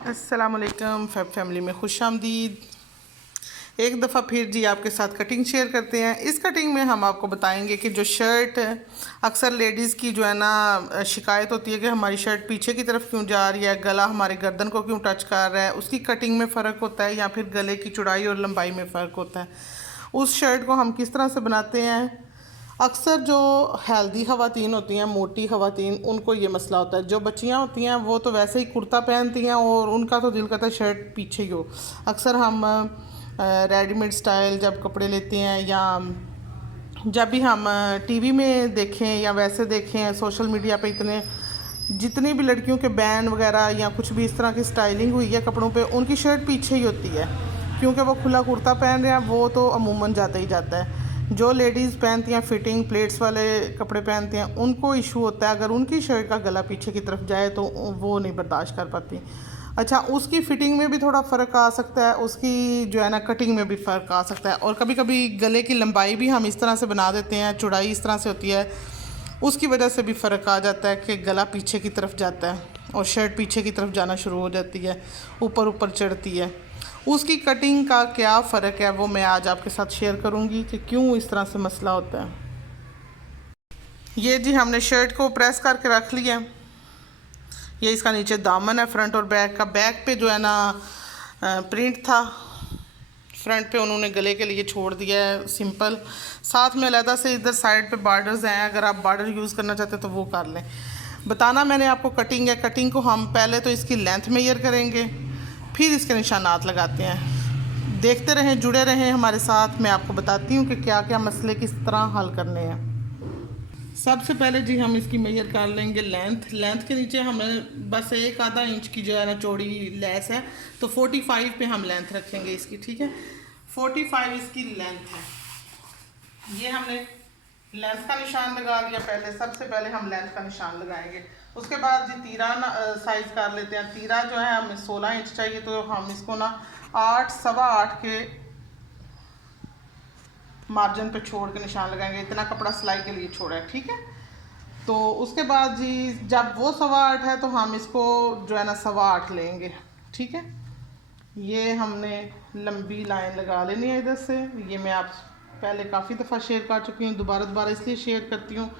अस्सलामुअलैकुम fab family में खुश आमदीद। एक दफ़ा फिर जी आपके साथ कटिंग शेयर करते हैं। इस कटिंग में हम आपको बताएंगे कि जो शर्ट अक्सर लेडीज़ की जो है ना शिकायत होती है कि हमारी शर्ट पीछे की तरफ क्यों जा रही है, गला हमारे गर्दन को क्यों टच कर रहा है, उसकी कटिंग में फ़र्क होता है या फिर गले की चौड़ाई और लंबाई में फ़र्क होता है। उस शर्ट को हम किस तरह से बनाते हैं। अक्सर जो हेल्दी ख़वातीन होती हैं, मोटी ख़वातीन, उनको ये मसला होता है। जो बच्चियां होती हैं वो तो वैसे ही कुर्ता पहनती हैं और उनका तो दिल करता है शर्ट पीछे ही हो। अक्सर हम रेडीमेड स्टाइल जब कपड़े लेते हैं या जब भी हम टीवी में देखें या वैसे देखें सोशल मीडिया पे, इतने जितनी भी लड़कियों के बैंड वगैरह या कुछ भी इस तरह की स्टाइलिंग हुई है कपड़ों पे, उनकी शर्ट पीछे ही होती है क्योंकि वो खुला कुर्ता पहन रहे हैं। वो तो अमूमन जाता ही जाता है। जो लेडीज़ पहनती हैं फिटिंग प्लेट्स वाले कपड़े पहनती हैं, उनको इशू होता है अगर उनकी शर्ट का गला पीछे की तरफ जाए तो वो नहीं बर्दाश्त कर पाती। अच्छा, उसकी फ़िटिंग में भी थोड़ा फ़र्क आ सकता है, उसकी जो है ना कटिंग में भी फ़र्क आ सकता है, और कभी कभी गले की लंबाई भी हम इस तरह से बना देते हैं, चौड़ाई इस तरह से होती है, उसकी वजह से भी फ़र्क आ जाता है कि गला पीछे की तरफ जाता है और शर्ट पीछे की तरफ जाना शुरू हो जाती है, ऊपर ऊपर चढ़ती है। उसकी कटिंग का क्या फ़र्क है वो मैं आज आपके साथ शेयर करूंगी कि क्यों इस तरह से मसला होता है। ये जी हमने शर्ट को प्रेस करके रख लिया। ये इसका नीचे दामन है फ्रंट और बैक का। बैक पे जो है ना प्रिंट था, फ्रंट पे उन्होंने गले के लिए छोड़ दिया है सिंपल। साथ में अलहदा से इधर साइड पे बॉर्डर्स हैं, अगर आप बॉर्डर यूज़ करना चाहते हैं तो वो कर लें। बताना मैंने आपको कटिंग है। कटिंग को हम पहले तो इसकी लेंथ मेजर करेंगे, फिर इसके निशानात लगाते हैं। देखते रहें, जुड़े रहें हमारे साथ। मैं आपको बताती हूँ कि क्या क्या मसले किस तरह हल करने हैं। सबसे पहले जी हम इसकी मेजर कर लेंगे लेंथ। लेंथ के नीचे हमें बस एक आधा इंच की जो है ना चौड़ी लेस है, तो 45 पे हम लेंथ रखेंगे इसकी। ठीक है, 45 इसकी लेंथ है। ये हमने लेंथ का निशान लगा लिया। पहले सबसे पहले हम लेंथ का निशान लगाएंगे। उसके बाद जी तीरा साइज कर लेते हैं। तीरा जो है हमें 16 इंच चाहिए, तो हम इसको ना 8 सवा 8 के मार्जिन पे छोड़ के निशान लगाएंगे। इतना कपड़ा सिलाई के लिए छोड़ा है। ठीक है, तो उसके बाद जी जब वो 8.25 है तो हम इसको जो है ना 8.25 लेंगे। ठीक है, ये हमने लंबी लाइन लगा लेनी है इधर से। ये मैं आप पहले काफ़ी दफ़ा शेयर कर चुकी हूँ, दोबारा इसलिए शेयर करती हूँ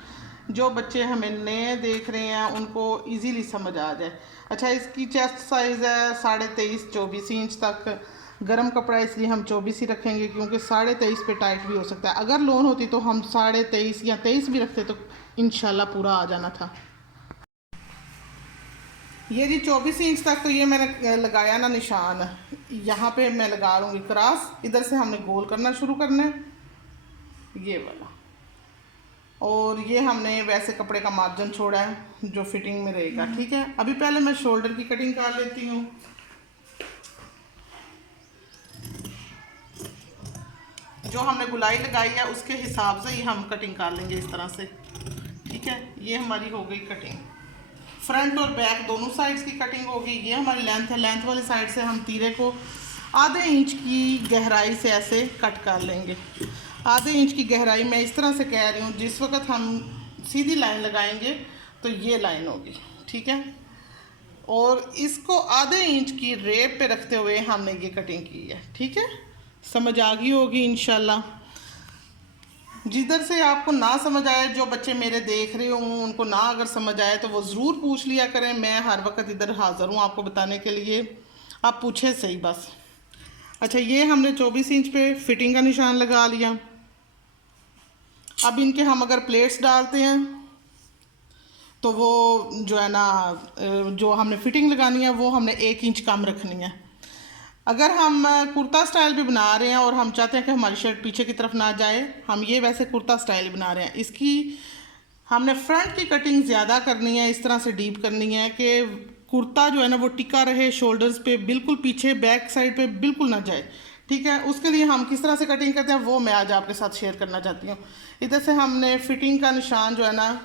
जो बच्चे हमें नए देख रहे हैं उनको इजीली समझ आ जाए। अच्छा, इसकी चेस्ट साइज़ है 23.5-24 इंच तक। गर्म कपड़ा इसलिए हम 24 ही रखेंगे क्योंकि 23.5 पे टाइट भी हो सकता है। अगर लोन होती तो हम 23.5 या 23 भी रखते तो इंशाल्लाह पूरा आ जाना था। ये जी 24 इंच तक तो ये मैंने लगाया ना निशान, यहाँ पे मैं लगा लूँगी क्रॉस। इधर से हमने गोल करना शुरू करना है, ये वाला। और ये हमने वैसे कपड़े का मार्जिन छोड़ा है जो फिटिंग में रहेगा। ठीक है, अभी पहले मैं शोल्डर की कटिंग कर लेती हूँ। जो हमने गुलाई लगाई है उसके हिसाब से ही हम कटिंग कर लेंगे इस तरह से। ठीक है, ये हमारी हो गई कटिंग। फ्रंट और बैक दोनों साइड्स की कटिंग होगी। ये हमारी लेंथ है। लेंथ वाली साइड से हम तीरे को आधे इंच की गहराई से ऐसे कट कर लेंगे। आधे इंच की गहराई मैं इस तरह से कह रही हूँ, जिस वक्त हम सीधी लाइन लगाएंगे तो ये लाइन होगी। ठीक है, और इसको आधे इंच की रेप पे रखते हुए हमने ये कटिंग की है। ठीक है, समझ आ गई होगी इंशाल्लाह। जिधर से आपको ना समझ आए, जो बच्चे मेरे देख रहे हों उनको ना अगर समझ आए तो वो ज़रूर पूछ लिया करें। मैं हर वक्त इधर हाज़िर हूँ आपको बताने के लिए, आप पूछें सही बस। अच्छा, ये हमने 24 इंच पे फिटिंग का निशान लगा लिया। अब इनके हम अगर प्लेट्स डालते हैं तो वो जो है ना जो हमने फिटिंग लगानी है वो हमने 1 इंच कम रखनी है। अगर हम कुर्ता स्टाइल भी बना रहे हैं और हम चाहते हैं कि हमारी शर्ट पीछे की तरफ ना जाए, हम ये वैसे कुर्ता स्टाइल बना रहे हैं, इसकी हमने फ्रंट की कटिंग ज़्यादा करनी है, इस तरह से डीप करनी है कि कुर्ता जो है ना वो टिका रहे शोल्डर्स पे, बिल्कुल पीछे बैक साइड पे बिल्कुल ना जाए। ठीक है, उसके लिए हम किस तरह से कटिंग करते हैं वो मैं आज आपके साथ शेयर करना चाहती हूँ। इधर से हमने फिटिंग का निशान जो है ना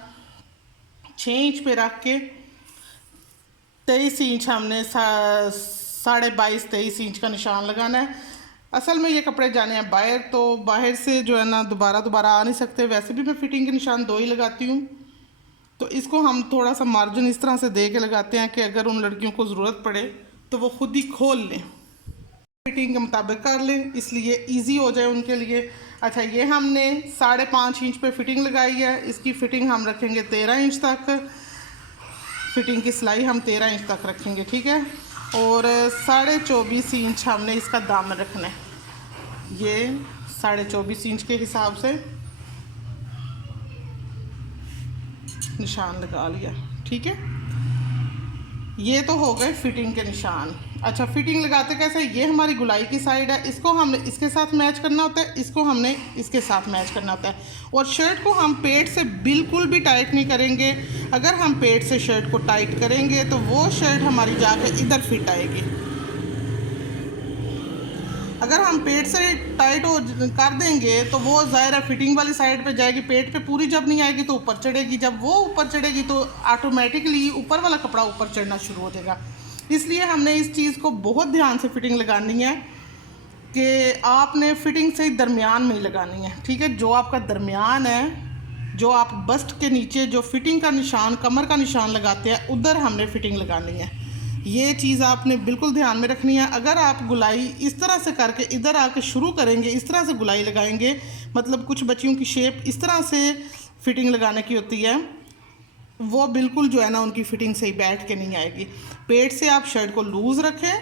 6 इंच पे रख के 23 इंच हमने 22.5-23 इंच का निशान लगाना है। असल में ये कपड़े जाने हैं बाहर, तो बाहर से जो है ना दोबारा आ नहीं सकते। वैसे भी मैं फिटिंग के निशान 2 ही लगाती हूँ, तो इसको हम थोड़ा सा मार्जिन इस तरह से दे के लगाते हैं कि अगर उन लड़कियों को ज़रूरत पड़े तो वो खुद ही खोल लें, फिटिंग के मुताबिक कर लें, इसलिए इजी हो जाए उनके लिए। अच्छा, ये हमने 5.5 इंच पे फिटिंग लगाई है। इसकी फ़िटिंग हम रखेंगे 13 इंच तक। फिटिंग की सिलाई हम 13 इंच तक रखेंगे, ठीक है। और 24.5 इंच हमने इसका दामन रखना है। ये 24.5 इंच के हिसाब से निशान लगा लिया, ठीक है। ये तो हो गए फिटिंग के निशान। अच्छा, फिटिंग लगाते कैसे, ये हमारी गुलाई की साइड है, इसको हमने इसके साथ मैच करना होता है, इसको हमने इसके साथ मैच करना होता है। और शर्ट को हम पेट से बिल्कुल भी टाइट नहीं करेंगे। अगर हम पेट से शर्ट को टाइट करेंगे तो वो शर्ट हमारी जाके इधर फिट आएगी। अगर हम पेट से टाइट हो कर देंगे तो वो ज़ाहिर फिटिंग वाली साइड पे जाएगी, पेट पे पूरी जब नहीं आएगी तो ऊपर चढ़ेगी। जब वो ऊपर चढ़ेगी तो ऑटोमेटिकली ऊपर वाला कपड़ा ऊपर चढ़ना शुरू हो जाएगा। इसलिए हमने इस चीज़ को बहुत ध्यान से फिटिंग लगानी है कि आपने फिटिंग से ही दरमियान में ही लगानी है, ठीक है। जो आपका दरमियान है, जो आप बस्ट के नीचे जो फिटिंग का निशान, कमर का निशान लगाते हैं, उधर हमने फिटिंग लगानी है। ये चीज़ आपने बिल्कुल ध्यान में रखनी है। अगर आप गुलाई इस तरह से करके इधर आके शुरू करेंगे, इस तरह से गुलाई लगाएंगे, मतलब कुछ बच्चियों की शेप इस तरह से फिटिंग लगाने की होती है, वो बिल्कुल जो है ना उनकी फिटिंग सही बैठ के नहीं आएगी। पेट से आप शर्ट को लूज़ रखें,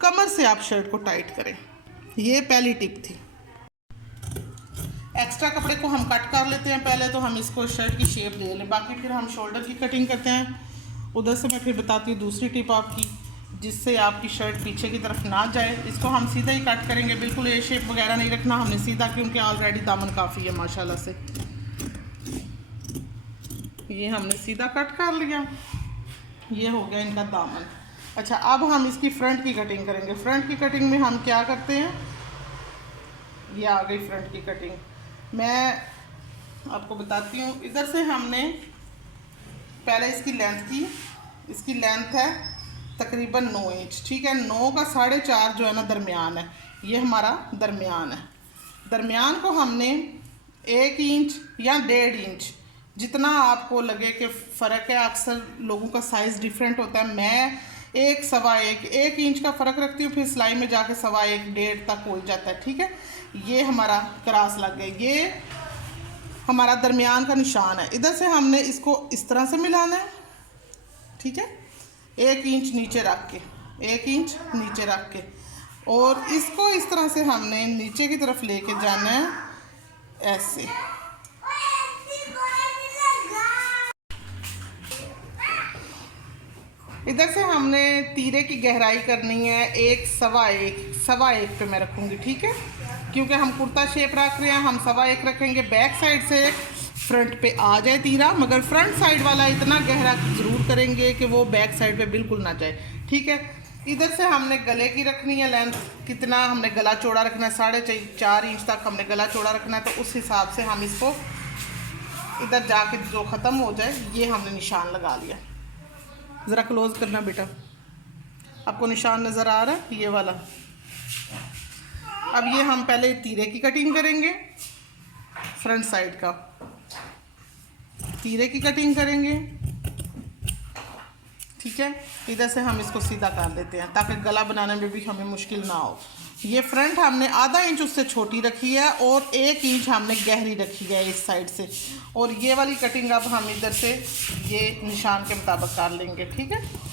कमर से आप शर्ट को टाइट करें। ये पहली टिप थी। एक्स्ट्रा कपड़े को हम कट कर लेते हैं। पहले तो हम इसको शर्ट की शेप दे लें, बाकी फिर हम शोल्डर की कटिंग करते हैं। उधर से मैं फिर बताती हूँ दूसरी टिप आपकी, जिससे आपकी शर्ट पीछे की तरफ ना जाए। इसको हम सीधा ही कट करेंगे, बिल्कुल ए शेप वगैरह नहीं रखना हमने सीधा, क्योंकि ऑलरेडी दामन काफ़ी है माशाल्लाह से। ये हमने सीधा कट कर लिया, ये हो गया इनका दामन। अच्छा, अब हम इसकी फ्रंट की कटिंग करेंगे। फ्रंट की कटिंग में हम क्या करते हैं, ये आ गई फ्रंट की कटिंग। मैं आपको बताती हूँ। इधर से हमने पहले इसकी लेंथ की, इसकी लेंथ है तकरीबन 9 इंच, ठीक है। 9 का 4.5 जो है ना दरमियान है, ये हमारा दरमियान है। दरमियान को हमने 1 इंच या 1.5 इंच, जितना आपको लगे कि फ़र्क है, अक्सर लोगों का साइज़ डिफरेंट होता है। मैं 1, सवा 1 इंच का फ़र्क रखती हूँ, फिर सिलाई में जाके 1.25, 1.5 तक हो जाता है, ठीक है। ये हमारा क्रॉस लग गया, ये हमारा दरमियान का निशान है। इधर से हमने इसको इस तरह से मिलाना है, ठीक है। 1 इंच नीचे रख के, 1 इंच नीचे रख के, और इसको इस तरह से हमने नीचे की तरफ लेके जाना है, ऐसे। इधर से हमने तीरे की गहराई करनी है 1, सवा 1 पे मैं रखूँगी, ठीक है। क्योंकि हम कुर्ता शेप रख रहे हैं, हम 1.25 रखेंगे। बैक साइड से फ्रंट पे आ जाए तीरा, मगर फ्रंट साइड वाला इतना गहरा ज़रूर करेंगे कि वो बैक साइड पे बिल्कुल ना जाए, ठीक है। इधर से हमने गले की रखनी है लेंथ, कितना हमने गला चौड़ा रखना है, 4.5 इंच तक हमने गला चौड़ा रखना है। तो उस हिसाब से हम इसको इधर जाके जो ख़त्म हो जाए, ये हमने निशान लगा लिया। ज़रा क्लोज़ करना बेटा, आपको निशान नज़र आ रहा है, ये वाला। अब ये हम पहले तीरे की कटिंग करेंगे, फ्रंट साइड का तीरे की कटिंग करेंगे, ठीक है। इधर से हम इसको सीधा कर देते हैं ताकि गला बनाने में भी हमें मुश्किल ना हो। ये फ्रंट हमने आधा इंच उससे छोटी रखी है और 1 इंच हमने गहरी रखी है इस साइड से। और ये वाली कटिंग अब हम इधर से ये निशान के मुताबिक कर लेंगे, ठीक है।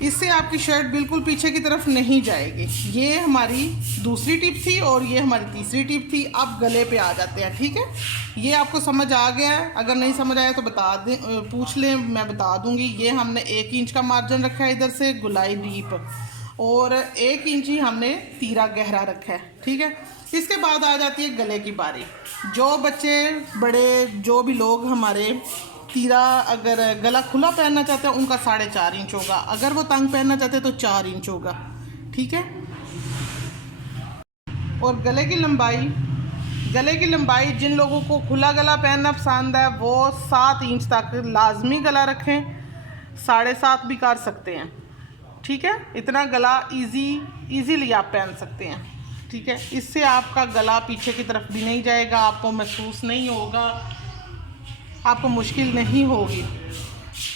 इससे आपकी शर्ट बिल्कुल पीछे की तरफ नहीं जाएगी। ये हमारी दूसरी टिप थी और ये हमारी तीसरी टिप थी। अब गले पे आ जाते हैं, ठीक है। ये आपको समझ आ गया है? अगर नहीं समझ आया तो बता दें, पूछ लें, मैं बता दूंगी। ये हमने 1 इंच का मार्जिन रखा है इधर से गुलाई डीप, और 1 इंच ही हमने तीरा गहरा रखा है, ठीक है। इसके बाद आ जाती है गले की बारी। जो बच्चे बड़े, जो भी लोग हमारे तीरा अगर गला खुला पहनना चाहते हैं उनका 4.5 इंच होगा, अगर वो तंग पहनना चाहते हैं तो 4 इंच होगा, ठीक है। और गले की लंबाई जिन लोगों को खुला गला पहनना पसंद है वो 7 इंच तक लाजमी गला रखें, 7.5 भी कर सकते हैं, ठीक है। इतना गला ईजीली आप पहन सकते हैं, ठीक है। इससे आपका गला पीछे की तरफ भी नहीं जाएगा, आपको महसूस नहीं होगा। आपको मुश्किल नहीं होगी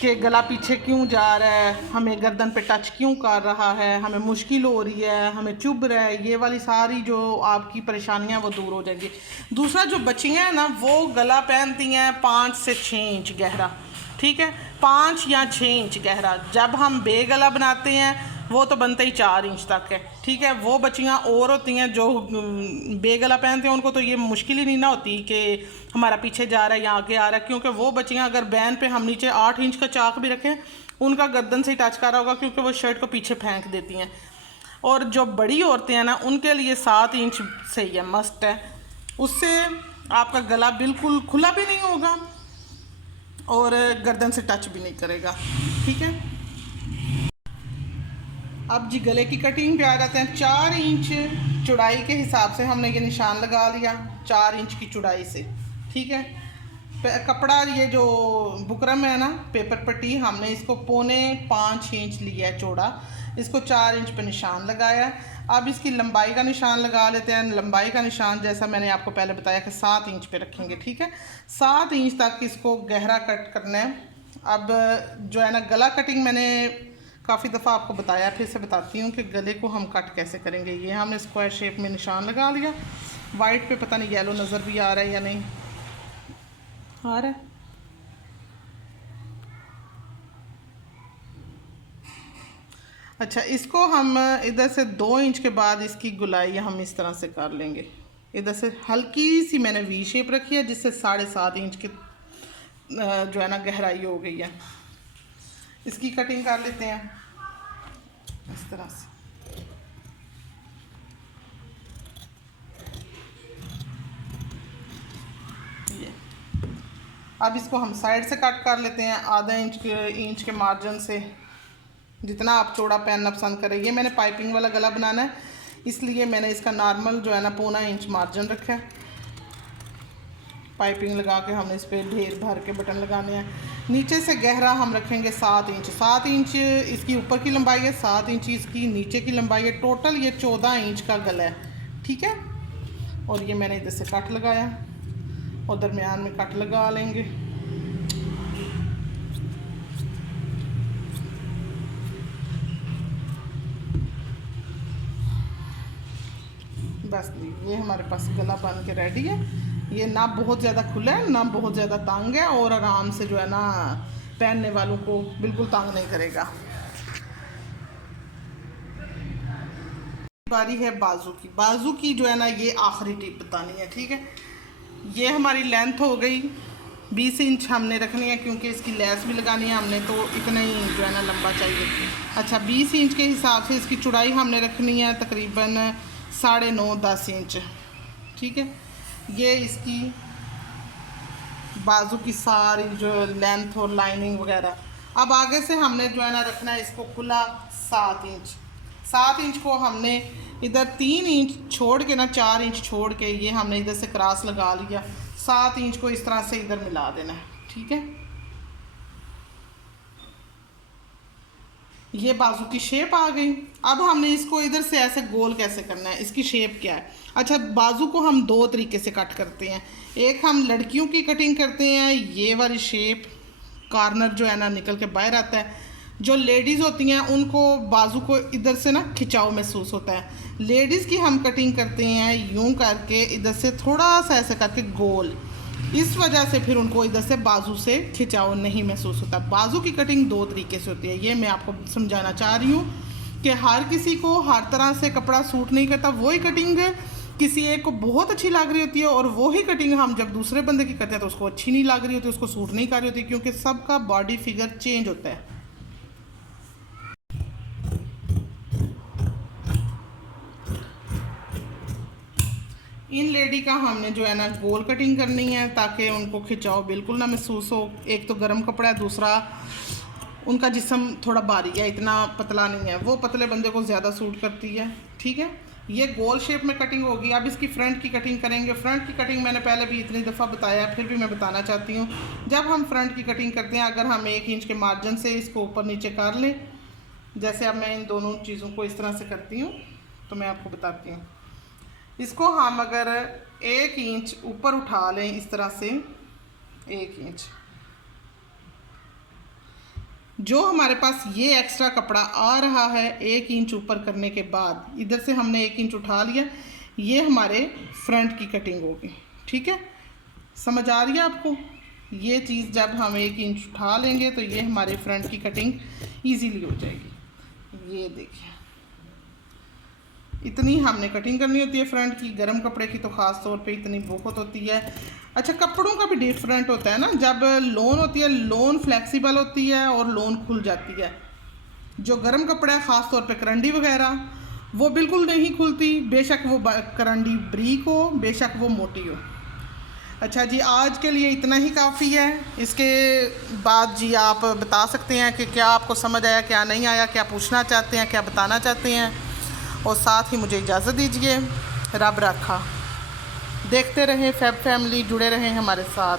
कि गला पीछे क्यों जा रहा है, हमें गर्दन पे टच क्यों कर रहा है, हमें मुश्किल हो रही है, हमें चुभ रहा है। ये वाली सारी जो आपकी परेशानियां वो दूर हो जाएंगी। दूसरा, जो बच्चियां हैं ना वो गला पहनती हैं 5 से 6 इंच गहरा, ठीक है, 5 या 6 इंच गहरा। जब हम बेगला बनाते हैं वो तो बनता ही 4 इंच तक है, ठीक है। वो बच्चियाँ और होती हैं जो बेगला पहनते हैं, उनको तो ये मुश्किल ही नहीं ना होती कि हमारा पीछे जा रहा है या आगे आ रहा है, क्योंकि वो बच्चियाँ अगर बैन पे हम नीचे 8 इंच का चाक भी रखें उनका गर्दन से ही टच कर रहा होगा, क्योंकि वो शर्ट को पीछे फेंक देती हैं। और जो बड़ी औरतें हैं ना उनके लिए 7 इंच सही है, मस्ट है। उससे आपका गला बिल्कुल खुला भी नहीं होगा और गर्दन से टच भी नहीं करेगा, ठीक है। अब जी गले की कटिंग पे आ जाते हैं। 4 इंच चौड़ाई के हिसाब से हमने ये निशान लगा लिया, 4 इंच की चौड़ाई से, ठीक है। कपड़ा ये जो बुकरम है ना, पेपर पट्टी, हमने इसको 4.25 इंच लिया है चौड़ा, इसको 4 इंच पे निशान लगाया। अब इसकी लंबाई का निशान लगा लेते हैं। लंबाई का निशान जैसा मैंने आपको पहले बताया कि 7 इंच पे रखेंगे, ठीक है। 7 इंच तक इसको गहरा कट करना है। अब जो है ना गला कटिंग मैंने काफ़ी दफ़ा आपको बताया, फिर से बताती हूँ कि गले को हम कट कैसे करेंगे। ये हमने स्क्वायर शेप में निशान लगा लिया। वाइट पे पता नहीं येलो नज़र भी आ रहा है या नहीं आ रहा है। अच्छा, इसको हम इधर से 2 इंच के बाद इसकी गुलाई हम इस तरह से कर लेंगे। इधर से हल्की सी मैंने वी शेप रखी है, जिससे 7.5 इंच की जो है ना गहराई हो गई है। इसकी कटिंग कर लेते हैं इस तरह से। ये अब इसको हम साइड से कट कर लेते हैं, आधा इंच के मार्जिन से, जितना आप चौड़ा पहनना पसंद करें। ये मैंने पाइपिंग वाला गला बनाना है, इसलिए मैंने इसका नॉर्मल जो है ना 0.25 इंच मार्जिन रखा है। पाइपिंग लगा के हमने इस पर ढेर भर के बटन लगाने हैं। नीचे से गहरा हम रखेंगे 7 इंच। 7 इंच इसकी ऊपर की लंबाई है, 7 इंच इसकी नीचे की लंबाई है। टोटल ये 14 इंच का गला है, ठीक है। और ये मैंने इधर से कट लगाया और दरमियान में कट लगा लेंगे। बस ये हमारे पास गला बन के रेडी है। ये ना बहुत ज़्यादा खुला है ना बहुत ज़्यादा तंग है, और आराम से जो है ना पहनने वालों को बिल्कुल तंग नहीं करेगा। बारी है बाजू की। बाजू की जो है ना ये आखिरी टिप बतानी है, ठीक है। ये हमारी लेंथ हो गई 20 इंच हमने रखनी है, क्योंकि इसकी लेस भी लगानी है हमने, तो इतना ही जो है ना लंबा चाहिए। अच्छा, 20 इंच के हिसाब से इसकी चौड़ाई हमने रखनी है तकरीबन 9.5-10 इंच, ठीक है। ये इसकी बाजू की सारी जो लेंथ और लाइनिंग वगैरह। अब आगे से हमने जो है ना रखना है इसको खुला 7 इंच। 7 इंच को हमने इधर 3 इंच छोड़ के ना 4 इंच छोड़ के ये हमने इधर से क्रॉस लगा लिया। 7 इंच को इस तरह से इधर मिला देना है, ठीक है। ये बाजू की शेप आ गई। अब हमने इसको इधर से ऐसे गोल कैसे करना है, इसकी शेप क्या है। अच्छा, बाजू को हम 2 तरीके से कट करते हैं। एक हम लड़कियों की कटिंग करते हैं, ये वाली शेप, कॉर्नर जो है ना निकल के बाहर आता है। जो लेडीज़ होती हैं उनको बाजू को इधर से ना खिंचाव महसूस होता है। लेडीज़ की हम कटिंग करते हैं यूं करके, इधर से थोड़ा सा ऐसे करके गोल, इस वजह से फिर उनको इधर से बाजू से खिंचाव नहीं महसूस होता। बाजू की कटिंग 2 तरीके से होती है, ये मैं आपको समझाना चाह रही हूँ कि हर किसी को हर तरह से कपड़ा सूट नहीं करता। वही कटिंग किसी एक को बहुत अच्छी लग रही होती है, और वही कटिंग हम जब दूसरे बंदे की करते हैं तो उसको अच्छी नहीं लग रही होती, उसको सूट नहीं कर रही होती, क्योंकि सबका बॉडी फिगर चेंज होता है। इन लेडी का हमने जो है ना गोल कटिंग करनी है, ताकि उनको खिंचाव बिल्कुल ना महसूस हो। एक तो गर्म कपड़ा है, दूसरा उनका जिस्म थोड़ा भारी है, इतना पतला नहीं है, वो पतले बंदे को ज़्यादा सूट करती है, ठीक है। ये गोल शेप में कटिंग होगी। अब इसकी फ्रंट की कटिंग करेंगे। फ्रंट की कटिंग मैंने पहले भी इतनी दफ़ा बताया, फिर भी मैं बताना चाहती हूँ। जब हम फ्रंट की कटिंग करते हैं, अगर हम 1 इंच के मार्जिन से इसको ऊपर नीचे कर लें, जैसे अब मैं इन दोनों चीज़ों को इस तरह से करती हूँ, तो मैं आपको बताती हूँ। इसको हम अगर 1 इंच ऊपर उठा लें इस तरह से, 1 इंच, जो हमारे पास ये एक्स्ट्रा कपड़ा आ रहा है 1 इंच ऊपर करने के बाद, इधर से हमने 1 इंच उठा लिया, ये हमारे फ्रंट की कटिंग होगी। ठीक है, समझ आ रही है आपको? ये चीज़ जब हम 1 इंच उठा लेंगे तो ये हमारे फ्रंट की कटिंग इजीली हो जाएगी। ये देखिए, इतनी हमने कटिंग करनी होती है फ्रंट की। गर्म कपड़े की तो ख़ास तौर पे इतनी बहुत होती है। अच्छा, कपड़ों का भी डिफरेंट होता है ना। जब लोन होती है, लोन फ्लेक्सिबल होती है और लोन खुल जाती है। जो गर्म कपड़ा है, ख़ास तौर पे करंडी वगैरह, वो बिल्कुल नहीं खुलती, बेशक वो करंडी ब्रीक हो, बेशक वो मोटी हो। अच्छा जी, आज के लिए इतना ही काफ़ी है। इसके बाद जी आप बता सकते हैं कि क्या आपको समझ आया, क्या नहीं आया, क्या पूछना चाहते हैं, क्या बताना चाहते हैं। और साथ ही मुझे इजाज़त दीजिए। रब रखा। देखते रहें फैब फैमिली, जुड़े रहें हमारे साथ।